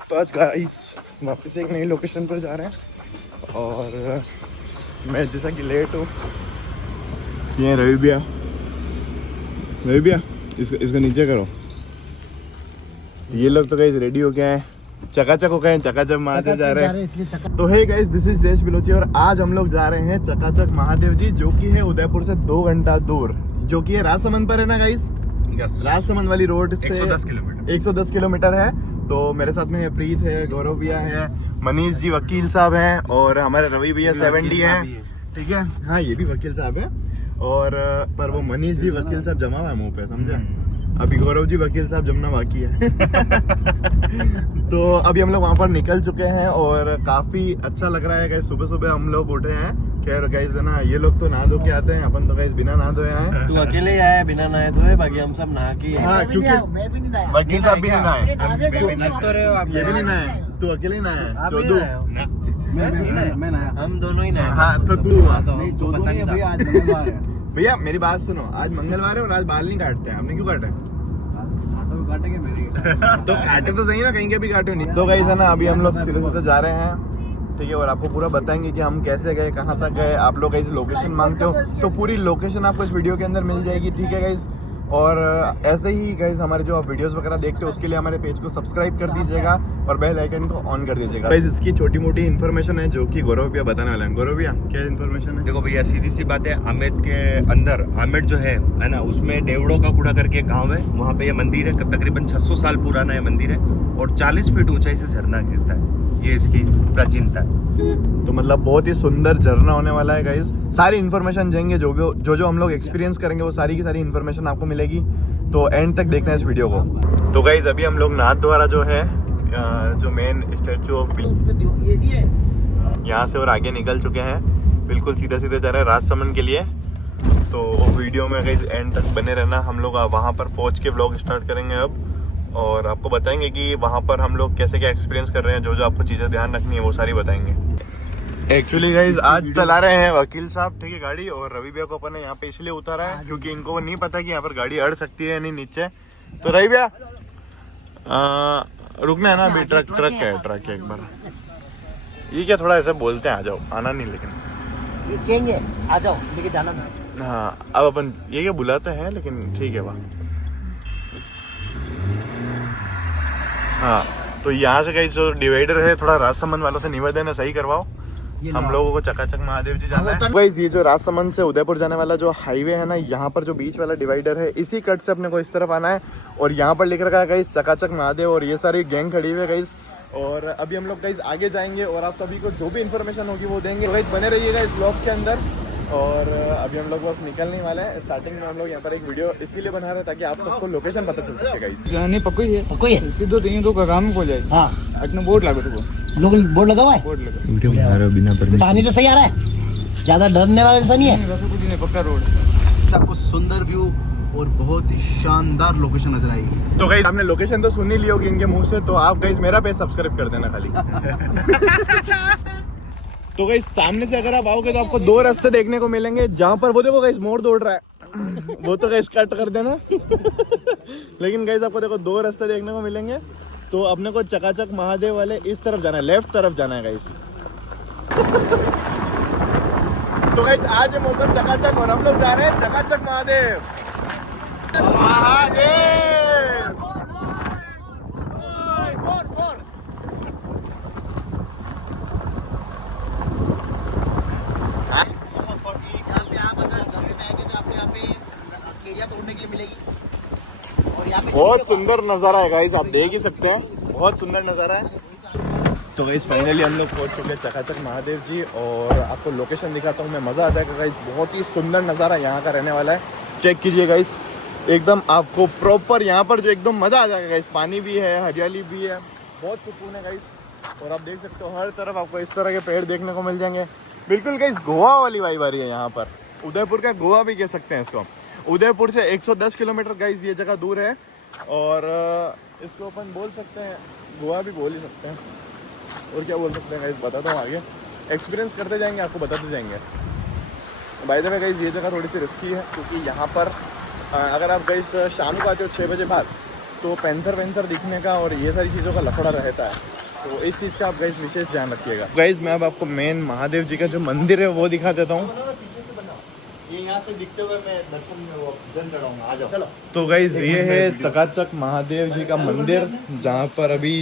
तो आज गाइस वापस एक नई लोकेशन पर जा रहे हैं और मैं जैसा कि लेट हूँ। ये रवि भैया इसको नीचे करो। ये लोग तो गाइस रेडी हो गए हैं, चकाचक हो गए हैं, चकाचक महादेव जा रहे हैं। तो hey guys, this is Jayesh Bilochi और आज हम लोग जा रहे हैं चकाचक महादेव जी, जो कि है उदयपुर से 2 घंटा दूर, जो कि है राजसमंद पर है ना गाइस। राजसमंद वाली रोड से 110 किलोमीटर है। तो मेरे साथ में है प्रीत है, गौरव भैया है, मनीष जी वकील साहब हैं और हमारे रवि भैया 70 हैं, ठीक है। हाँ, ये भी वकील साहब है और पर वो मनीष जी वकील साहब जमा हुआ है मुंह पे, समझा। अभी गौरव जी वकील साहब जमना बाकी है। तो अभी हम लोग वहाँ पर निकल चुके हैं और काफी अच्छा लग रहा है गाइस। सुबह सुबह हम लोग उठे हैं, खैर गाइस है ना, ये लोग तो नहा धो के आते हैं, अपन तो गाइस बिना नहा धोए आए। तू अकेले ही आया बिना नहाए धोए, बाकी हम सब नहा के। हाँ, क्योंकि मैं भी नहीं नहाया, वकील साहब भी नहीं नहाए, तो रहे हो आप, ये भी नहीं नहाए, तू अकेले ही नहाया। चौधू मैं नहाया। हम दोनों ही नहाए। हाँ, तो तू नहीं, चौदह नहीं भैया, आज मंगलवार है। भैया मेरी बात सुनो, आज मंगलवार है और आज बाल नहीं काटते हैं, आपने क्यों काटा है? काटेंगे मेरे। तो काटे तो सही ना, कहीं के भी काटे नहीं। तो गाइस है ना, अभी हम लोग सीधे जा रहे हैं, ठीक है, और आपको पूरा बताएंगे कि हम कैसे गए, कहाँ तक गए। आप लोग गाइस लोकेशन मांगते हो तो पूरी लोकेशन आपको इस वीडियो के अंदर मिल जाएगी, ठीक है गाइस। और ऐसे ही गाइस हमारे जो आप वीडियोस वगैरह देखते हो उसके लिए हमारे पेज को सब्सक्राइब कर दीजिएगा और बेल आइकन को ऑन कर दीजिएगा। गाइस इसकी छोटी मोटी इन्फॉर्मेशन है जो कि गौरव भैया बताने वाला है। गौरव भैया क्या इन्फॉर्मेशन है? देखो भैया, सीधी सी बात है, आमेर के अंदर, आमेर जो है ना, उसमें डेवड़ों का कूड़ा करके एक गाँव है, वहाँ पे ये मंदिर है, तकरीबन 600 साल पुराना ये मंदिर है और 40 फीट ऊंचाई से झरना गिरता है, ये इसकी प्राचीनता है। तो मतलब बहुत ही सुंदर झरना होने वाला है गाइस। सारी इन्फॉर्मेशन देंगे, जो हम लोग एक्सपीरियंस करेंगे वो सारी की सारी इन्फॉर्मेशन आपको मिलेगी, तो एंड तक देखना है इस वीडियो को। तो गाइस अभी हम लोग नाथ द्वारा जो है, जो मेन स्टैचू ऑफ ये भी है यहाँ से और आगे निकल चुके हैं, बिल्कुल सीधे सीधे जा रहे हैं राजसमंद के लिए। तो वीडियो में गाइस एंड तक बने रहना। हम लोग वहाँ पर पहुँच के व्लॉग स्टार्ट करेंगे अब और आपको बताएंगे कि वहाँ पर हम लोग कैसे क्या एक्सपीरियंस कर रहे हैं, जो आपको चीज़ें ध्यान रखनी है वो सारी बताएंगे। एक्चुअली गाइज आज चला रहे हैं वकील साहब, ठीक है, गाड़ी, और रवि भैया को अपन ने यहाँ पे इसलिए उतारा है क्योंकि इनको नहीं पता कि यहाँ पर गाड़ी अड़ सकती है या नहीं नीचे। तो रवि भैया रुकना है ना अभी, ट्रक है एक बार। ये क्या थोड़ा ऐसे बोलते हैं, आ जाओ, आना नहीं लेकिन ये कहेंगे आ जाओ, लेके जाना नहीं। हाँ, अब अपन ये क्या बुलाते हैं, लेकिन ठीक है वहाँ। हाँ, तो यहाँ से गाइस जो डिवाइडर है, थोड़ा राजसमंद वालों से निवेदन है, सही करवाओ, हम लोगों को चकाचक महादेव जी जाना है। गाइस ये जो राजसमंद से उदयपुर जाने वाला जो हाईवे है ना, यहाँ पर जो बीच वाला डिवाइडर है, इसी कट से अपने को इस तरफ आना है और यहाँ पर लिख रखा है गाइस चकाचक महादेव और ये सारी गैंग खड़ी हुई है गाइस। और अभी हम लोग गाइस आगे जाएंगे और आप सभी को जो भी इन्फॉर्मेशन होगी वो देंगे। गाइस बने रहिएगा इस ब्लॉग के अंदर। और अभी हम लोग बस निकलने वाले हैं। स्टार्टिंग में हम लोग यहाँ पर एक वीडियो इसीलिए बना रहे हैं ताकि आप सबको लोकेशन पता चल सके गाइस। नहीं पक्को है सीधो तीन तो काम हो जाए। हाँ, अपने बोर्ड लागो तो लोग बोर्ड लगा हुआ है, बोर्ड लगा वीडियो बना रहे हो बिना परमिशन। पानी तो सही आ रहा है, ज्यादा डरने वाला ऐसा नहीं है। वैसे कुछ नहीं, पक्का रोड। आपको सुंदर व्यू और बहुत ही शानदार लोकेशन नजर आएगी। तो गाइस आपने लोकेशन तो सुन ही ली होगी इनके मुंह से, तो आप गाइस मेरा पेज सब्सक्राइब कर देना खाली। तो गाइस सामने से अगर आप आओगे तो आपको 2 रास्ते देखने को मिलेंगे, जहाँ पर वो देखो गाइस मोड़ दौड़ रहा है, वो तो गाइस कट कर देना। लेकिन गाइस आपको देखो 2 रास्ते देखने को मिलेंगे। तो अपने को चकाचक महादेव वाले इस तरफ जाना है, लेफ्ट तरफ जाना है गाइस। तो गाइस आज है मौसम चकाचक और हम लोग जा रहे हैं चकाचक महादेव। बहुत सुंदर नज़ारा है गाइस, आप देख ही सकते हैं, बहुत सुंदर नज़ारा है। तो गाइस फाइनली हम लोग पहुंच चुके हैं चकाचक महादेव जी और आपको लोकेशन दिखाता हूँ मैं, मज़ा आ जाएगा गाइस। बहुत ही सुंदर नज़ारा यहाँ का रहने वाला है, चेक कीजिए गाइस, एकदम आपको प्रॉपर यहाँ पर जो एकदम मज़ा आ जाएगा गाइस। पानी भी है, हरियाली भी है, बहुत सुकून है गाइस। और आप देख सकते हो हर तरफ आपको इस तरह के पेड़ देखने को मिल जाएंगे। बिल्कुल गाइस गोवा वाली वाइब आ रही है यहाँ पर, उदयपुर का गोवा भी कह सकते हैं इसको। उदयपुर से 110 किलोमीटर गाइस ये जगह दूर है और इसको अपन बोल सकते हैं, गोवा भी बोल ही सकते हैं, और क्या बोल सकते हैं गाइस बताता हूँ आगे, एक्सपीरियंस करते जाएंगे, आपको बताते जाएंगे। बाय द वे गाइस ये जगह थोड़ी सी रिस्की है क्योंकि यहाँ पर अगर आप गाइस शाम को आते हो 6 बजे बाद तो पैंथर दिखने का और ये सारी चीज़ों का लफड़ा रहता है, तो इस चीज़ का आप गाइस विशेष ध्यान रखिएगा। गाइस मैं अब आपको मेन महादेव जी का जो मंदिर है वो दिखा देता हूँ। ये यहाँ से दिखते हुए मैं दर्शन में वो जन चढ़ाऊंगा, आ जाओ। चलो। तो गाइस ये है चकाचक महादेव जी का मंदिर, जहाँ पर अभी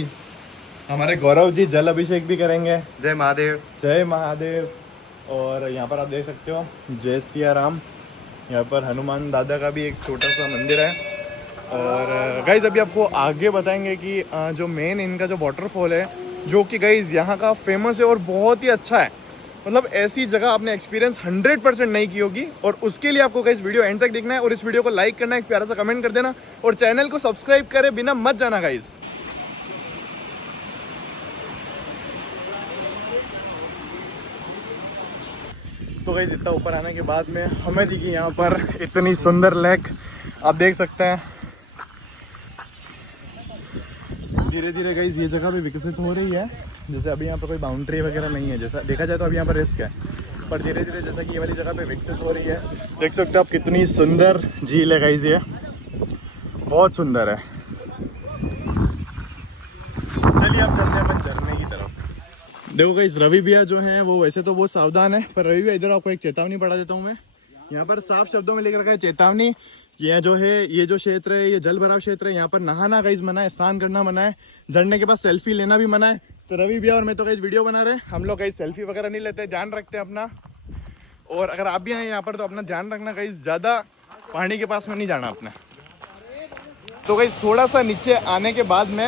हमारे गौरव जी जल अभिषेक भी करेंगे। जय महादेव। जय महादेव। और यहाँ पर आप देख सकते हो जय सिया राम। यहाँ पर हनुमान दादा का भी एक छोटा सा मंदिर है। और गाइज अभी आपको आगे बताएंगे कि जो मेन इनका जो वाटरफॉल है, जो कि गाइज यहाँ का फेमस है और बहुत ही अच्छा है। मतलब ऐसी जगह आपने एक्सपीरियंस 100% नहीं की होगी। और उसके लिए आपको गाइज वीडियो एंड तक देखना है और इस वीडियो को लाइक करना है, एक प्यारा सा कमेंट कर देना और चैनल को सब्सक्राइब करे बिना मत जाना गाइज। तो गाइस इतना ऊपर आने के बाद में हमें दिखी यहाँ पर इतनी सुंदर लेक, आप देख सकते हैं। धीरे धीरे गाइस ये जगह भी विकसित हो रही है। जैसे अभी यहाँ पर कोई बाउंड्री वगैरह नहीं है, जैसा देखा जाए तो अभी यहाँ पर रिस्क है, पर धीरे धीरे जैसा कि ये वाली जगह पे विकसित हो रही है। देख सकते हो आप कितनी सुंदर झील है गाइस, ये बहुत सुंदर है। चलिए अब चलते हैं अपन झरने की तरफ। देखो गाइस रवि भैया जो हैं वो वैसे तो बहुत सावधान है, पर रवि भैया इधर आपको एक चेतावनी पढ़ा देता हूँ मैं। यहाँ पर साफ शब्दों में लिख रखा है चेतावनी, ये जो है ये जो क्षेत्र है ये जल भराव क्षेत्र है, यहाँ पर नहाना गाइस मना है, स्नान करना मना है, झरने के पास सेल्फी लेना भी मना है। तो रवि भैया और मैं तो गाइस वीडियो बना रहे हैं, हम लोग गाइस सेल्फी वगैरह नहीं लेते, ध्यान रखते हैं अपना। और अगर आप भी आए यहाँ पर तो अपना ध्यान रखना गाइस, ज़्यादा पानी के पास में नहीं जाना अपने। तो गाइस थोड़ा सा नीचे आने के बाद में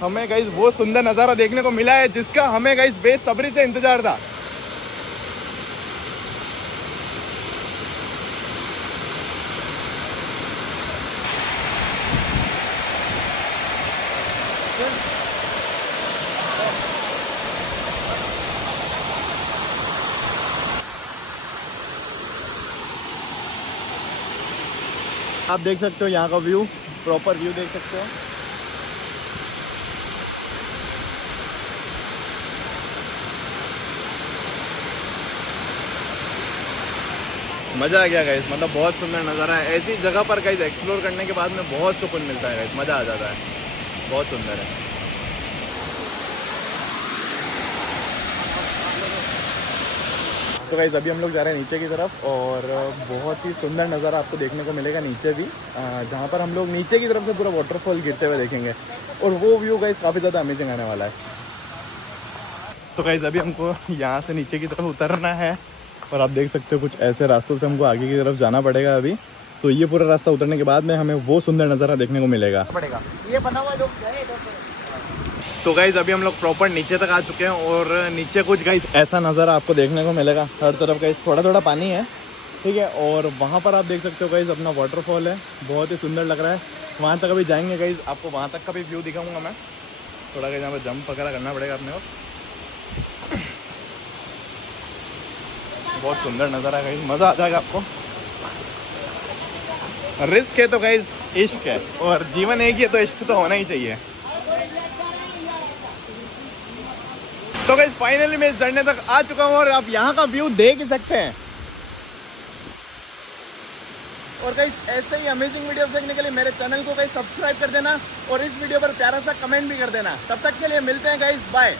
हमें गाइस वो सुंदर नज़ारा देखने को मिला है जिसका हमें गाइस बेसब्री से इंतजार था। आप देख सकते हो यहाँ का व्यू, प्रॉपर व्यू देख सकते हो। मज़ा आ गया गाइस, मतलब बहुत सुंदर नज़ारा है। ऐसी जगह पर गाइस एक्सप्लोर करने के बाद में बहुत सुकून मिलता है गाइस, मज़ा आ जाता है, बहुत सुंदर है। तो गाइस अभी हम लोग जा रहे हैं नीचे की तरफ और बहुत ही सुंदर नज़ारा आपको देखने को मिलेगा नीचे भी, जहाँ पर हम लोग नीचे की तरफ से पूरा वाटरफॉल गिरते हुए देखेंगे और वो व्यू गाइस काफ़ी ज़्यादा अमेजिंग आने वाला है। तो गाइस अभी हमको यहाँ से नीचे की तरफ उतरना है और आप देख सकते हो कुछ ऐसे रास्तों से हमको आगे की तरफ जाना पड़ेगा अभी। तो ये पूरा रास्ता उतरने के बाद में हमें वो सुंदर नज़ारा देखने को मिलेगा। ये बना हुआ जो तो गाइज अभी हम लोग प्रॉपर नीचे तक आ चुके हैं और नीचे कुछ गाइज ऐसा नज़ारा आपको देखने को मिलेगा। हर तरफ गाइज थोड़ा थोड़ा पानी है, ठीक है। और वहाँ पर आप देख सकते हो गाइज अपना वाटरफॉल है, बहुत ही सुंदर लग रहा है। वहाँ तक अभी जाएंगे गाइज, आपको वहाँ तक का भी व्यू दिखाऊंगा मैं। थोड़ा गाइज यहाँ पर जंप वगैरह करना पड़ेगा अपने को। बहुत सुंदर नज़ारा है गाइज, मज़ा आ जाएगा आपको। रिस्क है तो गाइज इश्क है, और जीवन एक ही है तो इश्क तो होना ही चाहिए। तो गाइस फाइनली मैं इस झरने तक आ चुका हूँ और आप यहाँ का व्यू देख ही सकते हैं। और गाइस ऐसे ही अमेजिंग वीडियोस देखने के लिए मेरे चैनल को गाइस सब्सक्राइब कर देना और इस वीडियो पर प्यारा सा कमेंट भी कर देना। तब तक के लिए मिलते हैं गाइस, बाय।